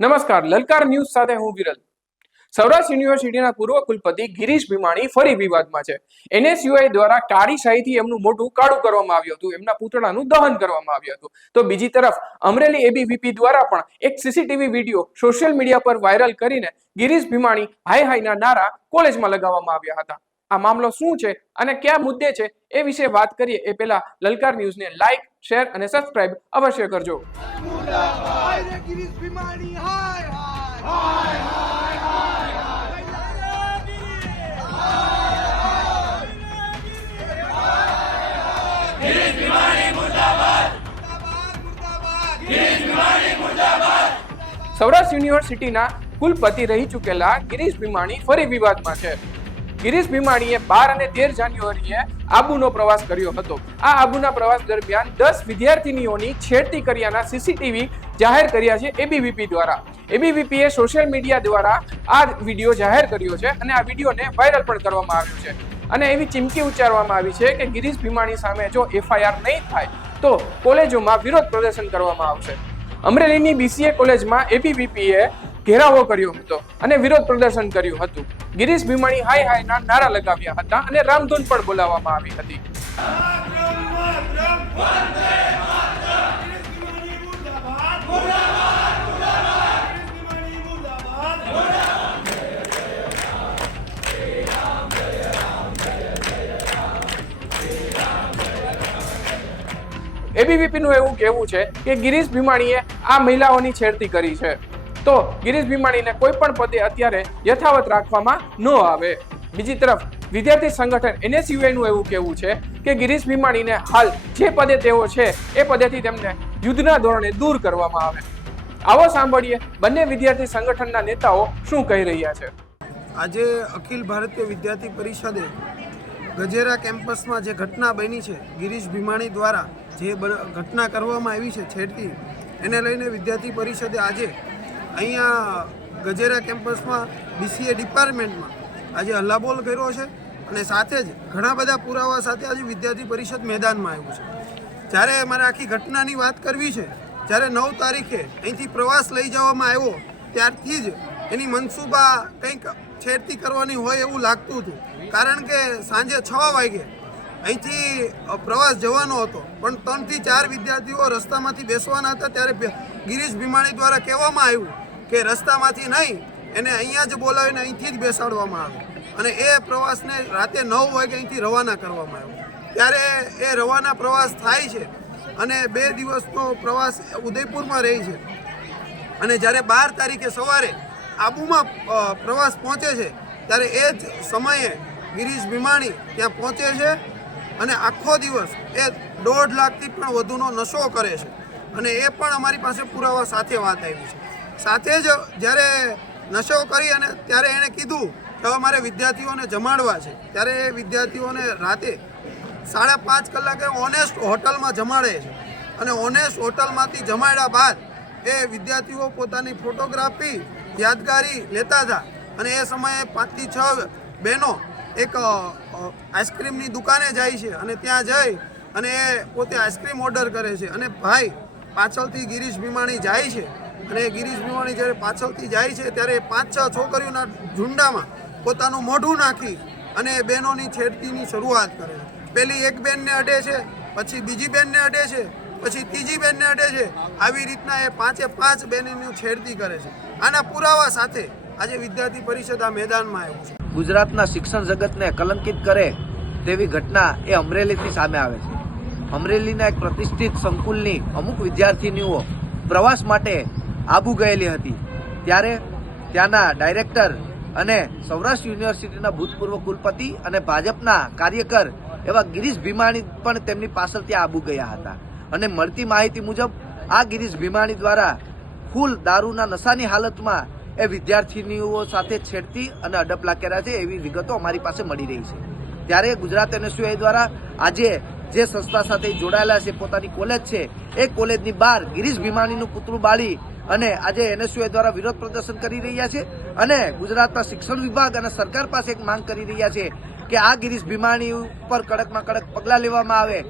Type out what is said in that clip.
નમસ્કાર, લલકાર ન્યૂઝ સાથે હું વિરલ. સૌરાષ્ટ્ર યુનિવર્સિટીના પૂર્વ કુલપતિ ગિરીશ ભીમાણી ફરી વિવાદમાં છે. એનએસયુઆઈ દ્વારા કાળીશાહીથી એમનું મોઢું કાળું કરવામાં આવ્યું હતું, એમના પૂતળાનું દહન કરવામાં આવ્યું હતું. તો બીજી તરફ અમરેલી એબીવીપી દ્વારા પણ એક સીસીટીવી વિડીયો સોશિયલ મીડિયા પર વાયરલ કરીને ગિરીશ ભીમાણી હાય હાયના નારા કોલેજમાં લગાવવામાં આવ્યા હતા. આ મામલો શું છે અને કયા મુદ્દે છે એ વિશે વાત કરીએ એ પહેલા લલકાર ન્યૂઝને લાઈક, શેર અને સબસ્ક્રાઇબ અવશ્ય કરજો. સૌરાષ્ટ્ર યુનિવર્સિટીના કુલપતિ રહી ચૂકેલા ગિરીશ ભીમાણી ફરી વિવાદમાં છે. ગિરીશ ભીમાણીએ 12 અને 13 જાન્યુઆરીએ આબુનો પ્રવાસ કર્યો હતો. આ આબુના પ્રવાસ દરમિયાન 10 વિદ્યાર્થીનીઓની છેડતી કર્યાના સીસીટીવી જાહેર કર્યા છે એબીવીપી દ્વારા. એબીવીપીએ સોશિયલ મીડિયા દ્વારા આ વિડીયો જાહેર કર્યો છે અને આ વિડીયોને વાયરલ પણ કરવામાં આવ્યો છે અને એવી ચીમકી ઉચ્ચારવામાં આવી છે કે ગિરીશ ભીમાણી સામે જો એફઆઈઆર નહીં થાય તો કોલેજોમાં વિરોધ પ્રદર્શન કરવામાં આવશે. અમરેલીની બીસીએ કોલેજમાં એબીવીપીએ ઘેરાવો કર્યો હતો અને વિરોધ પ્રદર્શન કર્યું હતું. ગિરીશ ભીમાણી હાય હાયના નારા લગાવ્યા હતા અને રામધૂન પણ બોલાવવામાં આવી હતી. એબીવીપીનું એવું કહેવું છે કે ગિરીશ ભીમાણીએ આ મહિલાઓની છેડતી કરી છે, તો ગિરીશ ભીમાણીને કોઈ પણ પદે અત્યારે યથાવત રાખવામાં ન આવે. બીજી તરફ વિદ્યાર્થી સંગઠન એનએસયુઆઈનું એવું કહેવું છે કે ગિરીશ ભીમાણીને હાલ જે પદે તેઓ છે એ પદેથી તેમને યુદ્ધના ધોરણે દૂર કરવામાં આવે. આવો સાંભળીએ બંને વિદ્યાર્થી સંગઠનના નેતાઓ શું કહી રહ્યા છે. આજે અખિલ ભારતીય વિદ્યાર્થી પરિષદે ગજેરા કેમ્પસમાં જે ઘટના બની છે, ગિરીશ ભીમાણી દ્વારા જે ઘટના કરવામાં આવી છે છેડતી, એને લઈને વિદ્યાર્થી પરિષદે આજે અહીંયા ગજેરા કેમ્પસમાં બીસીએ ડિપાર્ટમેન્ટમાં આજે હલ્લાબોલ કર્યો છે અને સાથે જ ઘણા બધા પુરાવા સાથે આજે વિદ્યાર્થી પરિષદ મેદાનમાં આવ્યું છે. જ્યારે મારે આખી ઘટનાની વાત કરવી છે, જ્યારે 9 તારીખે અહીંથી પ્રવાસ લઈ જવામાં આવ્યો ત્યારથી જ એની મનસૂબા કંઈક છેડતી કરવાની હોય એવું લાગતું હતું. કારણ કે સાંજે 6 વાગે અહીંથી પ્રવાસ જવાનો હતો, પણ 3 થી 4 વિદ્યાર્થીઓ રસ્તામાંથી બેસવાના હતા ત્યારે ગિરીશ ભીમાણી દ્વારા કહેવામાં આવ્યું કે રસ્તામાંથી નહીં, એને અહીંયા જ બોલાવીને અહીંથી જ બેસાડવામાં આવે અને એ પ્રવાસને રાતે 9 વાગે અહીંથી રવાના કરવામાં આવ્યો. ત્યારે એ રવાના પ્રવાસ થાય છે અને 2 દિવસનો પ્રવાસ ઉદયપુરમાં રહી છે અને જ્યારે 12 તારીખે સવારે આબુમાં પ્રવાસ પહોંચે છે ત્યારે એ જ સમયે ગિરીશ ભીમાણી ત્યાં પહોંચે છે અને આખો દિવસ એ 1.5 લાખથી પણ વધુનો નશો કરે છે અને એ પણ અમારી પાસે પુરાવા સાથે વાત આવી છે. સાથે જ જ્યારે નશો કરી અને ત્યારે એણે કીધું કે હવે મારે વિદ્યાર્થીઓને જમાડવા છે, ત્યારે એ વિદ્યાર્થીઓને રાતે 5:30 કલાકે ઓનેસ્ટ હોટલમાં જમાડે છે અને ઓનેસ્ટ હોટલમાંથી જમાડ્યા બાદ એ વિદ્યાર્થીઓ પોતાની ફોટોગ્રાફી યાદગારી લેતા હતા અને એ સમયે 5 થી 6 બહેનો એક આઈસ્ક્રીમની દુકાને જાય છે અને ત્યાં જઈ અને એ પોતે આઈસ્ક્રીમ ઓર્ડર કરે છે અને ભાઈ પાછળથી ગિરીશ ભીમાણી જાય છે અને ગિરીશ ભીમાણી જ્યારે પાછળથી જાય છે ત્યારે 5-6 છોકરીઓના ઝુંડામાં પોતાનું મોઢું નાખી અને બહેનોની છેડતીની શરૂઆત કરે છે. પહેલી એક બહેનને અડે છે, પછી બીજી બહેનને અડે છે, પછી ત્રીજી બહેનને અડે છે. આવી રીતના એ 5 બહેનોની છેડતી કરે છે. આના પુરાવા સાથે આજે વિદ્યાર્થી પરિષદ આ મેદાનમાં આવ્યું છે. ગુજરાતના શિક્ષણ જગતને કલંકિત કરે તેવી ઘટના એ અમરેલીથી સામે આવે છે. અમરેલીના એક પ્રતિષ્ઠિત સંકુલની અમુક વિદ્યાર્થીનીઓ પ્રવાસ માટે આબુ ગયેલી હતી, ત્યારે ત્યાંના ડાયરેક્ટર અને સૌરાષ્ટ્ર યુનિવર્સિટીના ભૂતપૂર્વ કુલપતિ અને ભાજપના કાર્યકર એવા ગિરીશ ભીમાણી પણ તેમની પાછળથી આબુ ગયા હતા અને મળતી માહિતી મુજબ આ ગિરીશ ભીમાણી દ્વારા ફૂલ દારૂના નશાની હાલતમાં એ વિદ્યાર્થીનીઓ સાથે છેડતી અને અડપલા કર્યા છે એવી વિગતો અમારી પાસે મળી રહી છે. ત્યારે ગુજરાત એનએસયુઆઈ દ્વારા આજે જે સંસ્થા સાથે જોડાયેલા છે, પોતાની કોલેજ છે, એ કોલેજની બહાર ગિરીશ ભીમાણીનું પુતળું બાળી અને આજે એનએસયુઆઈ દ્વારા વિરોધ પ્રદર્શન કરી રહ્યા છે અને ગુજરાતના શિક્ષણ વિભાગ અને સરકાર પાસે એક માંગ કરી રહ્યા છે કે આ ગિરીશ ભીમાણી ઉપર કડકમાં કડક પગલાં લેવામાં આવે.